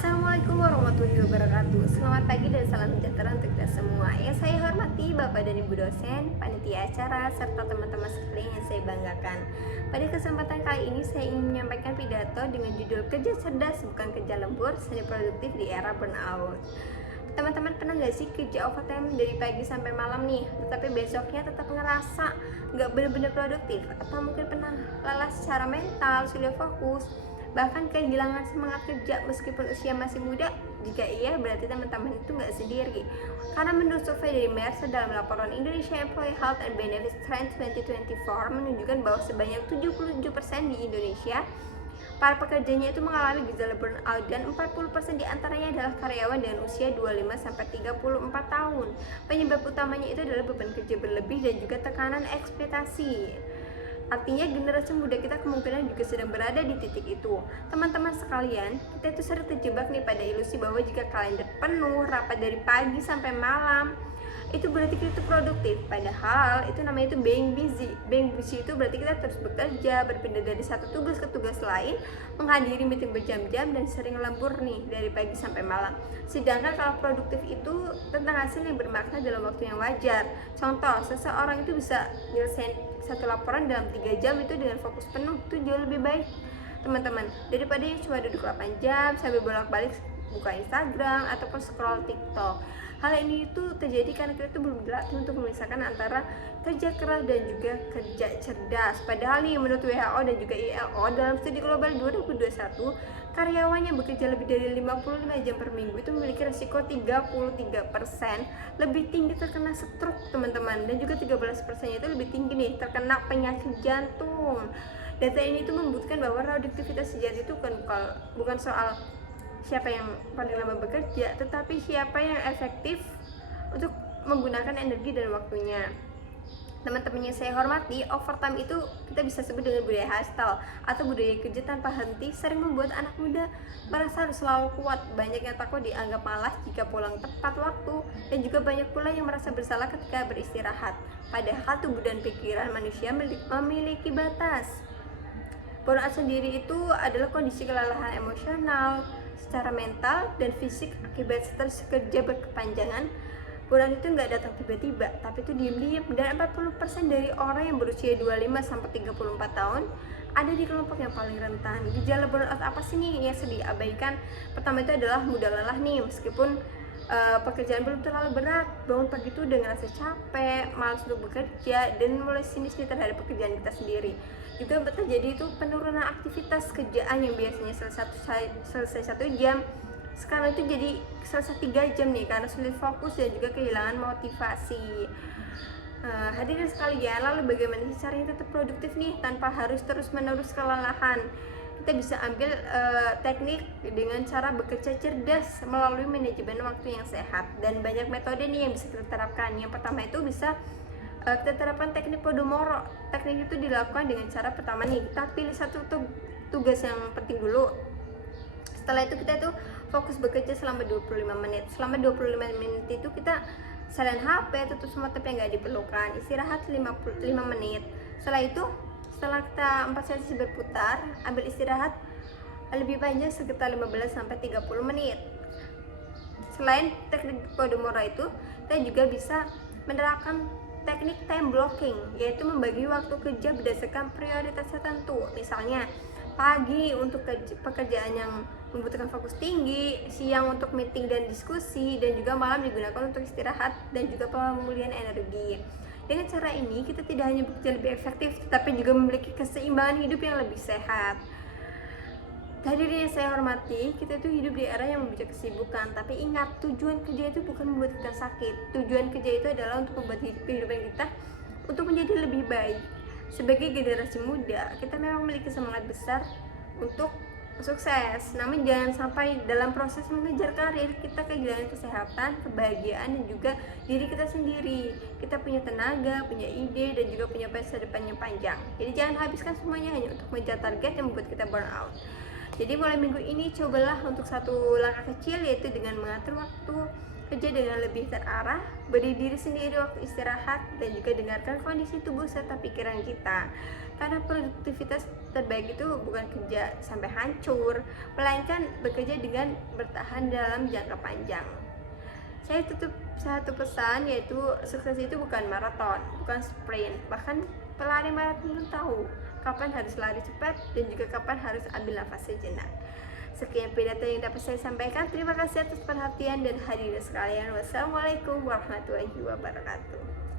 Assalamualaikum warahmatullahi wabarakatuh. Selamat pagi dan salam sejahtera untuk kita semua. Yang saya hormati Bapak dan Ibu dosen, panitia acara, serta teman-teman sekalian yang saya banggakan. Pada kesempatan kali ini saya ingin menyampaikan pidato dengan judul Kerja Cerdas Bukan Kerja Lembur, Seni Produktif di Era Burnout. Teman-teman pernah gak sih kerja overtime dari pagi sampai malam nih, tetapi besoknya tetap ngerasa gak benar-benar produktif? Atau mungkin pernah lelah secara mental, sulit fokus, bahkan kehilangan semangat kerja meskipun usia masih muda? Jika iya, berarti teman-teman itu nggak sendiri. Karena menurut survei dari Mercer dalam laporan Indonesia Employee Health and Benefits Trend 2024 menunjukkan bahwa sebanyak 77% di Indonesia para pekerjanya itu mengalami gejala burnout, dan 40% diantaranya adalah karyawan dengan usia 25-34 tahun. Penyebab utamanya itu adalah beban kerja berlebih dan juga tekanan ekspektasi. Artinya generasi muda kita kemungkinan juga sedang berada di titik itu. Teman-teman sekalian, kita itu sering terjebak nih pada ilusi bahwa jika kalender penuh, rapat dari pagi sampai malam, itu berarti kita itu produktif. Padahal itu namanya itu being busy. Being busy itu berarti kita terus bekerja, berpindah dari satu tugas ke tugas lain, menghadiri meeting berjam-jam, dan sering lembur nih dari pagi sampai malam. Sedangkan kalau produktif itu tentang hasil yang bermakna dalam waktu yang wajar. Contoh, seseorang itu bisa nyelesain satu laporan dalam 3 jam itu dengan fokus penuh, itu jauh lebih baik teman-teman, daripada yang cuma duduk 8 jam sambil bolak-balik buka Instagram ataupun scroll TikTok. Hal ini itu terjadi karena kita itu belum dilatih untuk memisahkan antara kerja keras dan juga kerja cerdas. Padahal nih, menurut WHO dan juga ILO dalam studi global 2021, karyawan yang bekerja lebih dari 55 jam per minggu itu memiliki resiko 33% lebih tinggi terkena stroke teman-teman, dan juga 13% itu lebih tinggi nih terkena penyakit jantung. Data ini itu membuktikan bahwa produktivitas sejati itu bukan soal siapa yang paling lama bekerja, tetapi siapa yang efektif untuk menggunakan energi dan waktunya. Teman-teman yang saya hormati, overtime itu kita bisa sebut dengan budaya hustle atau budaya kerja tanpa henti, sering membuat anak muda merasa harus selalu kuat. Banyak yang takut dianggap malas jika pulang tepat waktu, dan juga banyak pula yang merasa bersalah ketika beristirahat. Padahal tubuh dan pikiran manusia memiliki batas. Burnout sendiri itu adalah kondisi kelelahan emosional, secara mental dan fisik akibat stres kerja berkepanjangan. Burnout itu nggak datang tiba-tiba, tapi itu diam-diam, dan 40% dari orang yang berusia 25-34 tahun ada di kelompok yang paling rentan. Gejala burnout apa sih nih yang sering diabaikan? Pertama itu adalah mudah lelah nih, meskipun pekerjaan belum terlalu berat. Bangun pagi itu dengan rasa capek, malas untuk bekerja, dan mulai sinis nih terhadap pekerjaan kita sendiri. Juga terjadi itu penurunan aktivitas kerjaan yang biasanya selesai 1 jam, sekarang itu jadi selesai 3 jam nih karena sulit fokus dan juga kehilangan motivasi. Hadirin sekalian, lalu bagaimana sih caranya tetap produktif nih tanpa harus terus-menerus kelelahan? Kita bisa ambil teknik dengan cara bekerja cerdas melalui manajemen waktu yang sehat, dan banyak metode nih yang bisa kita terapkan. Yang pertama itu bisa kita terapkan teknik Pomodoro. Teknik itu dilakukan dengan cara pertama nih, kita pilih satu tugas yang penting dulu. Setelah itu kita tuh fokus bekerja selama 25 menit. Selama 25 menit itu kita silent HP, tutup semua tab yang nggak diperlukan, istirahat 5 menit. Setelah kita 4 sesi berputar, ambil istirahat lebih panjang sekitar 15-30 menit. Selain teknik Pomodoro itu, kita juga bisa menerapkan teknik time blocking, yaitu membagi waktu kerja berdasarkan prioritas tertentu. Misalnya, pagi untuk pekerjaan yang membutuhkan fokus tinggi, siang untuk meeting dan diskusi, dan juga malam digunakan untuk istirahat dan juga pemulihan energi. Dengan cara ini, kita tidak hanya bekerja lebih efektif, tetapi juga memiliki keseimbangan hidup yang lebih sehat. Hadirin yang saya hormati, kita itu hidup di era yang membajak kesibukan, tapi ingat, tujuan kerja itu bukan membuat kita sakit. Tujuan kerja itu adalah untuk membuat kehidupan kita untuk menjadi lebih baik. Sebagai generasi muda, kita memang memiliki semangat besar untuk sukses, namun jangan sampai dalam proses mengejar karir kita kehilangan kesehatan, kebahagiaan, dan juga diri kita sendiri. Kita punya tenaga, punya ide, dan juga punya masa depan yang panjang. Jadi jangan habiskan semuanya hanya untuk mengejar target yang membuat kita burnout. Jadi mulai minggu ini cobalah untuk satu langkah kecil, yaitu dengan mengatur waktu kerja dengan lebih terarah, beri diri sendiri waktu istirahat, dan juga dengarkan kondisi tubuh serta pikiran kita. Karena produktivitas terbaik itu bukan kerja sampai hancur, melainkan bekerja dengan bertahan dalam jangka panjang. Saya tutup satu pesan, yaitu sukses itu bukan maraton, bukan sprint. Bahkan pelari maraton pun tahu kapan harus lari cepat dan juga kapan harus ambil nafas sejenak. Sekian pidato yang dapat saya sampaikan. Terima kasih atas perhatian dan hadirin sekalian. Wassalamualaikum warahmatullahi wabarakatuh.